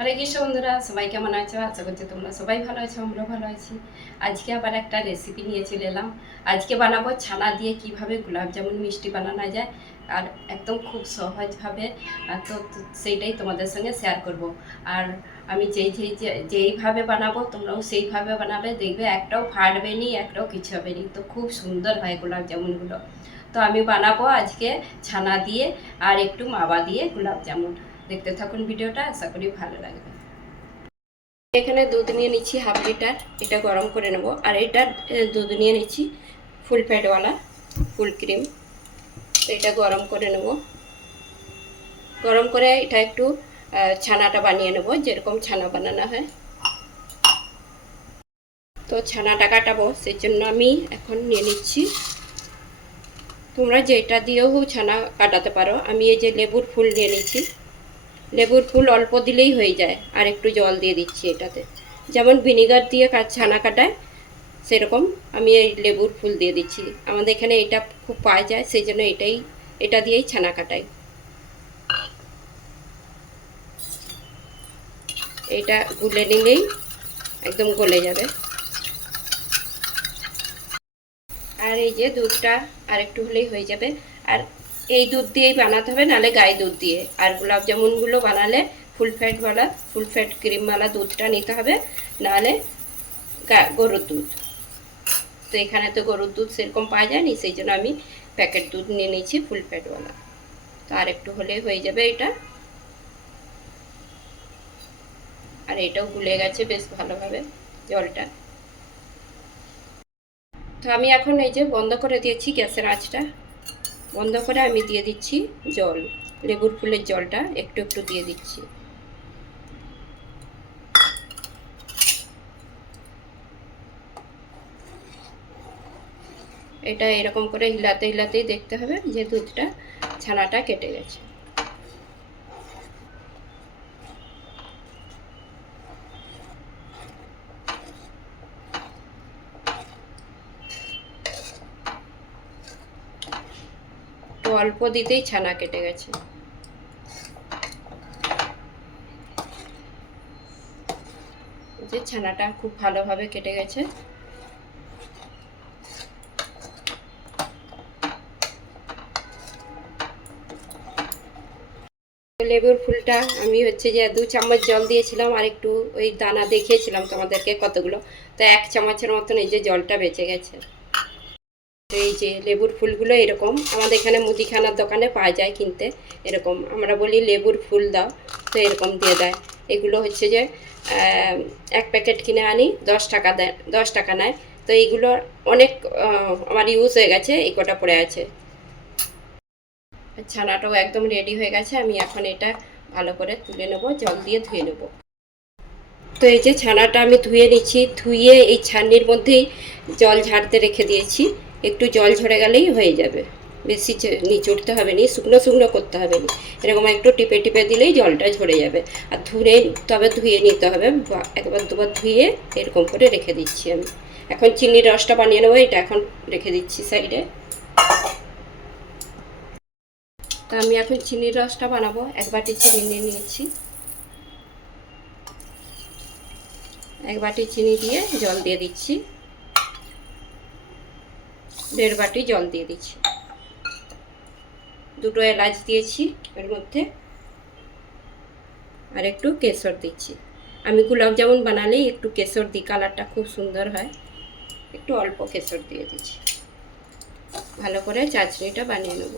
হরে কৃষ্ণ বন্ধুরা, সবাই কেমন আছো? আশা করছি তোমরা সবাই ভালো আছো, আমরা ভালো আছি। আজকে আবার একটা রেসিপি নিয়ে চলে এলাম। আজকে বানাবো ছানা দিয়ে কিভাবে গোলাপ জামুন মিষ্টি বানানো যায়, আর একদম খুব সহজভাবে। তো সেইটাই তোমাদের সঙ্গে শেয়ার করব। আর আমি যেইভাবে বানাবো তোমরাও সেইভাবে বানাবে, দেখবে একটাও ফাটবে নি, একটাও কিছু হবে নি। তো খুব সুন্দর হয় গোলাপ জামুনগুলো। তো আমি বানাবো আজকে ছানা দিয়ে আর একটু মাওয়া দিয়ে গোলাপ জামুন। দেখতে থাকুন ভিডিওটা, আশা করি ভালো লাগবে। এখানে দুধ নিয়ে নিচ্ছি হাফ লিটার, এটা গরম করে নেব। আর এটা দুধ নিয়ে নিচ্ছি ফুল ফ্যাটওয়ালা, ফুল ক্রিম। এটা গরম করে নেব। গরম করে এটা একটু ছানাটা বানিয়ে নেব, যেরকম ছানা বানানো হয়। তো ছানাটা কাটাবো, সেই জন্য আমি এখন নিয়ে নিচ্ছি। তোমরা যেটা দিয়েও ছানা কাটাতে পারো। আমি এই যে লেবুর ফুল নিয়ে নিচ্ছি। লেবুর ফুল অল্প দিলেই হয়ে যায়, আর একটু জল দিয়ে দিচ্ছি এটাতে। যেমন ভিনিগার দিয়ে ছানা কাটায়, সেরকম আমি এই লেবুর ফুল দিয়ে দিচ্ছি। আমাদের এখানে এটা খুব পাওয়া যায়, সেই জন্য এটা দিয়েই ছানা কাটাই। এটা গুলে নিলেই একদম গলে যাবে। আর এই যে দুধটা আর একটু হলেই হয়ে যাবে। আর এই দুধ দিয়েই বানাতে হবে, নাহলে গায়ে দুধ দিয়ে। আর গোলাপ জামুনগুলো বানালে ফুল ফ্যাট ক্রিমওয়ালা দুধটা নিতে হবে, নাহলে গরুর দুধ। তো এখানে তো গরুর দুধ সেরকম পাওয়া যায়নি, সেই জন্য আমি প্যাকেট দুধ নিয়ে নিয়েছি ফুল ফ্যাটওয়ালা। তো আর একটু হলেই হয়ে যাবে এটা। আর এটাও গুলে গেছে বেশ ভালোভাবে জলটা। তো আমি এখন এই যে বন্ধ করে দিয়েছি গ্যাসের আঁচটা। বন্ধ করে আমি দিয়ে দিচ্ছি জল, লেবুর ফুলের জলটা একটু একটু দিয়ে দিচ্ছি। এটা এরকম করে হিলাতে হিলাতেই দেখতে হবে যে দুধটা ছানাটা কেটে গেছে। তো অল্প দিতেই ছানা কেটে গেছে। যে ছানাটা খুব ভালোভাবে কেটে গেছে। লেবুর ফুলটা আমি হচ্ছে যে 2 চামচ জল দিয়েছিলাম, আর একটু ওই দানা দেখিয়েছিলাম তোমাদেরকে কতগুলো। তো 1 চামচের মতন এই যে জলটা বেঁচে গেছে। এই যে লেবুর ফুলগুলো এরকম আমাদের এখানে মুদিখানার দোকানে পাওয়া যায় কিনতে। এরকম আমরা বলি লেবুর ফুল দাও, তো এরকম দিয়ে দেয়। এগুলো হচ্ছে যে 1 প্যাকেট কিনে আনি, 10 টাকা দেয়, 10 টাকা নেয়। তো এইগুলো অনেক আমার ইউজ হয়ে গেছে, এই কটা পড়ে আছে। ছানাটাও একদম রেডি হয়ে গেছে। আমি এখন এটা ভালো করে তুলে নেব, জল দিয়ে ধুয়ে নেব। তো এই যে ছানাটা আমি ধুয়ে নিচ্ছি। ধুয়ে এই ছানির মধ্যেই জল ঝাড়তে রেখে দিয়েছি। একটু জল ঝরে গেলেই হয়ে যাবে, বেশি নিচড়তে হবে না, শুকনো শুকনো করতে হবে না। এরকম একটু টিপে টিপে দিলেই জলটা ঝরে যাবে। আর ধুয়ে নিতে হবে, একবার দুবার ধুয়ে এরকম করে রেখে দিচ্ছি আমি। এখন চিনির রসটা বানিয়ে নেবো, এটা এখন রেখে দিচ্ছি সাইডে। তো আমি এখন চিনির রসটা বানাবো। 1 বাটি চিনি নিয়ে নিয়েছি। 1 বাটি চিনি দিয়ে জল দিয়ে দিচ্ছি। 1.5 বাটি জল দিয়ে দিচ্ছি। 2টো এলাচ দিয়েছি এর মধ্যে। আর একটু কেশর দিচ্ছি। আমি গোলাপ জামুন বানালেই একটু কেশর দিই, কালারটা খুব সুন্দর হয়। একটু অল্প কেশর দিয়ে দিচ্ছি। ভালো করে চাটনিটা বানিয়ে নেব।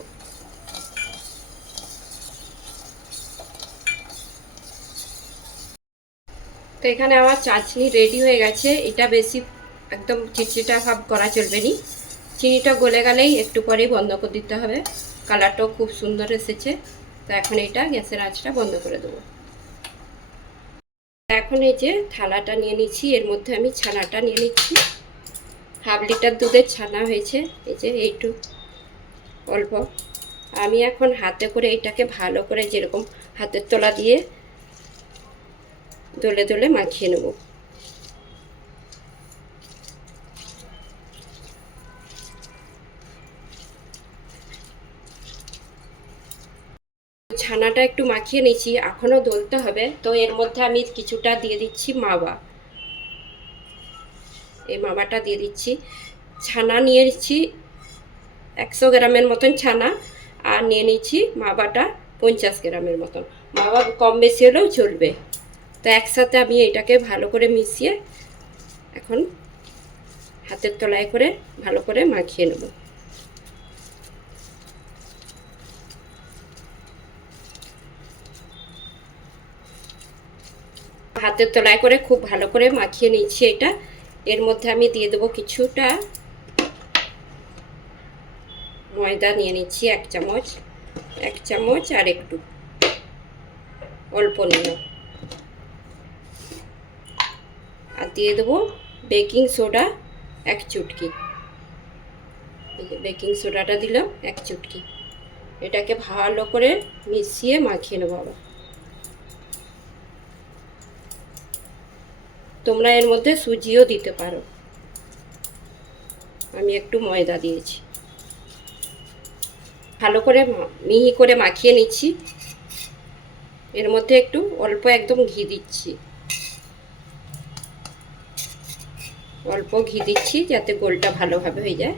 তো এখানে আমার চাটনি রেডি হয়ে গেছে। এটা বেশি একদম চিটচিটা ভাব করা চলবে না। চিনিটা গলে গেলেই একটু পরেই বন্ধ করে দিতে হবে। কালারটাও খুব সুন্দর এসেছে। তো এখন এটা গ্যাসের আঁচটা বন্ধ করে দেবো। এখন এই যে থালাটা নিয়ে নিচ্ছি, এর মধ্যে আমি ছানাটা নিয়ে নিচ্ছি। 1/2 লিটার দুধের ছানা হয়েছে, এই যে এইটু অল্প। আমি এখন হাতে করে এটাকে ভালো করে যেরকম হাতের তলা দিয়ে দলে দলে মাখিয়ে নেব। ছানাটা একটু মাখিয়ে নিচ্ছি, এখনও দলতে হবে। তো এর মধ্যে আমি কিছুটা দিয়ে দিচ্ছি মাওয়া, এই মাওয়াটা দিয়ে দিচ্ছি। ছানা নিয়ে নিচ্ছি 100 গ্রামের মতন ছানা, আর নিয়ে নিচ্ছি মাওয়াটা 50 গ্রামের মতন। মাওয়া কম বেশি হলেও চলবে। তো একসাথে আমি এটাকে ভালো করে মিশিয়ে এখন হাতের তলায় করে ভালো করে মাখিয়ে নেব। হাতের তলায় করে খুব ভালো করে মাখিয়ে নিচ্ছি এটা। এর মধ্যে আমি দিয়ে দেবো কিছুটা ময়দা, নিয়ে নিচ্ছি 1 চামচ, 1 চামচ আর একটু অল্প নিলাম। আর দিয়ে দেবো বেকিং সোডা 1 চুটকি। এই যে বেকিং সোডাটা দিলাম 1 চুটকি। এটাকে ভালো করে মিশিয়ে মাখিয়ে নেবো। আবার তোমরা এর মধ্যে সুজিও দিতে পারো, আমি একটু ময়দা দিয়েছি। ভালো করে মিহি করে মাখিয়ে নিচ্ছি। এর মধ্যে একটু অল্প একদম ঘি দিচ্ছি, অল্প ঘি দিচ্ছি যাতে গোলটা ভালোভাবে হয়ে যায়।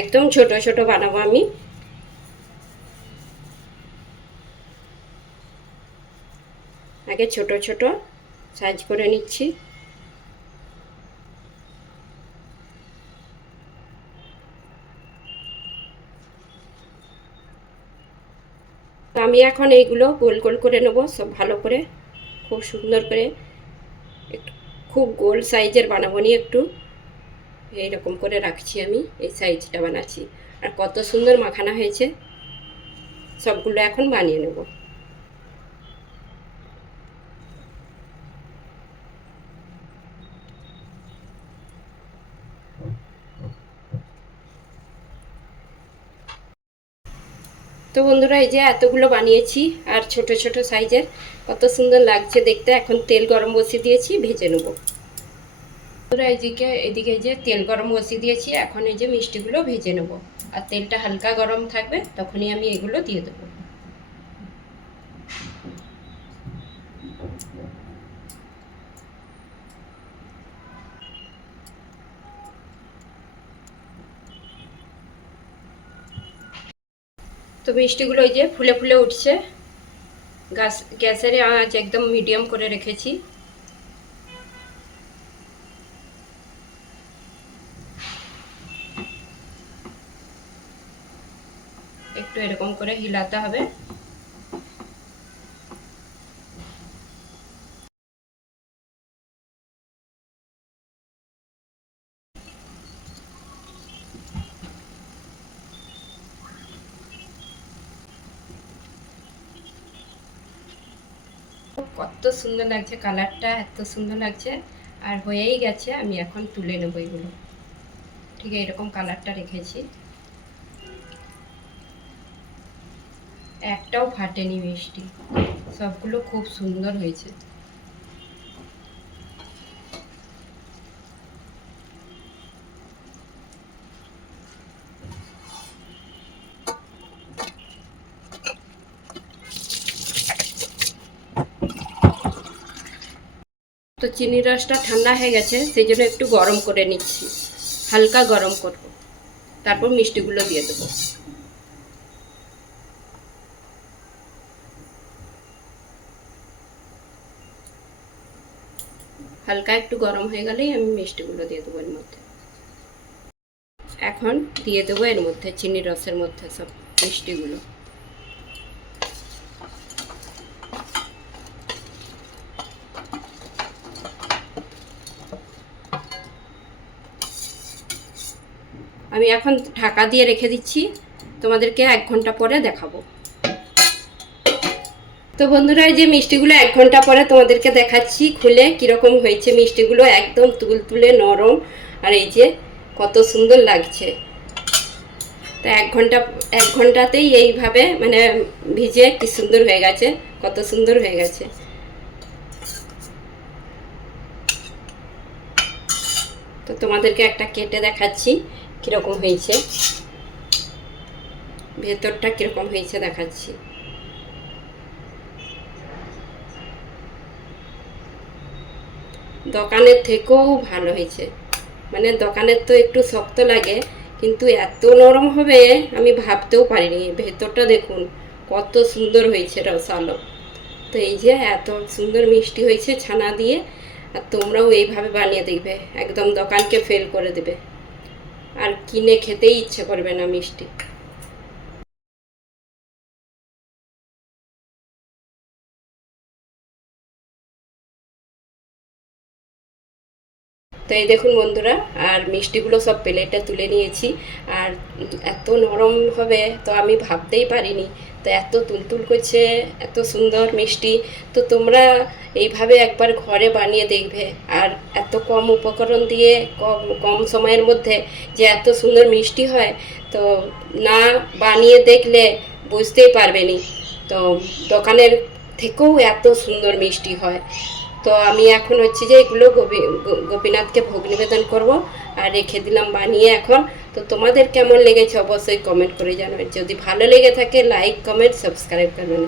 একদম ছোট ছোট বানাবো আমি। আগে ছোট ছোট সাইজ করে নিচ্ছি। আমি এখন এইগুলো গোল গোল করে নেবো সব ভালো করে, খুব সুন্দর করে। একটু খুব গোল সাইজের বানাবো নি, একটু এইরকম করে রাখছি আমি, এই সাইজটা বানাচ্ছি। আর কত সুন্দর মাখানা হয়েছে। সবগুলো এখন বানিয়ে নেব। তো বন্ধুরা এই যে এতগুলো বানিয়েছি, আর ছোট ছোট সাইজের, কত সুন্দর লাগছে দেখতে। এখন তেল গরম বসিয়ে দিয়েছি, ভেজে নেব। বন্ধুরা এদিকে এই যে তেল গরম বসিয়ে দিয়েছি, এখন এই যে মিষ্টিগুলো ভেজে নেব। আর তেলটা হালকা গরম থাকবে, তখনই আমি এগুলো দিয়ে দেবো। তো মিষ্টিগুলো এই যে ফুলে ফুলে উঠছে। গ্যাসের আঁচ একদম মিডিয়াম করে রেখেছি। একটু এরকম করে হিলাতে হবে। কত সুন্দর লাগছে, কালারটা এত সুন্দর লাগছে। আর হয়েই গেছে, আমি এখন তুলে নেবো এগুলো। ঠিক এরকম কালারটা রেখেছি, একটাও ফাটেনি মিষ্টি, সবগুলো খুব সুন্দর হয়েছে। তো চিনির রসটা ঠান্ডা হয়ে গেছে, সেই জন্য একটু গরম করে নিচ্ছি, হালকা গরম করব। তারপর মিষ্টিগুলো দিয়ে দেবো। হালকা একটু গরম হয়ে গেলেই আমি মিষ্টিগুলো দিয়ে দেবো এর মধ্যে। এখন দিয়ে দেবো এর মধ্যে চিনির রসের মধ্যে সব মিষ্টিগুলো। আমি এখন ঢাকা দিয়ে রেখে দিচ্ছি, তোমাদেরকে 1 ঘন্টা পরে দেখাবো। তো বন্ধুরা এই যে মিষ্টিগুলো 1 ঘন্টা পরে তোমাদেরকে দেখাচ্ছি খুলে কীরকম হয়েছে। মিষ্টিগুলো একদম তুলতুলে নরম, আর এই যে কত সুন্দর লাগছে। তো 1 ঘন্টাতেই এইভাবে মানে ভিজে কি সুন্দর হয়ে গেছে, কত সুন্দর হয়ে গেছে। তো তোমাদেরকে একটা কেটে দেখাচ্ছি কীরকম হয়েছে, ভেতরটা কীরকম হয়েছে দেখাচ্ছি। দোকানের থেকেও ভালো হয়েছে, মানে দোকানের তো একটু শক্ত লাগে, কিন্তু এত নরম হবে আমি ভাবতেও পারিনি। ভেতরটা দেখুন কত সুন্দর হয়েছে রসালো। তো এই যে এত সুন্দর মিষ্টি হয়েছে ছানা দিয়ে, আর তোমরাও এইভাবে বানিয়ে দেখবে, একদম দোকানকে ফেল করে দেবে, আর কিনে খেতেই ইচ্ছে করবে না মিষ্টি। তো এই দেখুন বন্ধুরা, আর মিষ্টিগুলো সব প্লেটে তুলে নিয়েছি। আর এত নরম হবে তো আমি ভাবতেই পারিনি, তো এত তুলতুল করছে, এত সুন্দর মিষ্টি। তো তোমরা এইভাবে একবার ঘরে বানিয়ে দেখবে, আর এত কম উপকরণ দিয়ে কম কম সময়ের মধ্যে যে এত সুন্দর মিষ্টি হয়, তো না বানিয়ে দেখলে বুঝতেই পারবে নি। তো দোকানের থেকেও এত সুন্দর মিষ্টি হয়। তো আমি এখন হচ্ছে যে এগুলো গোপীনাথকে ভোগ নিবেদন করব, আর রেখে দিলাম বানিয়ে এখন। তো তোমাদের কেমন লেগেছে অবশ্যই কমেন্ট করে জানাবে, যদি ভালো লেগে থাকে লাইক কমেন্ট সাবস্ক্রাইব করবেন।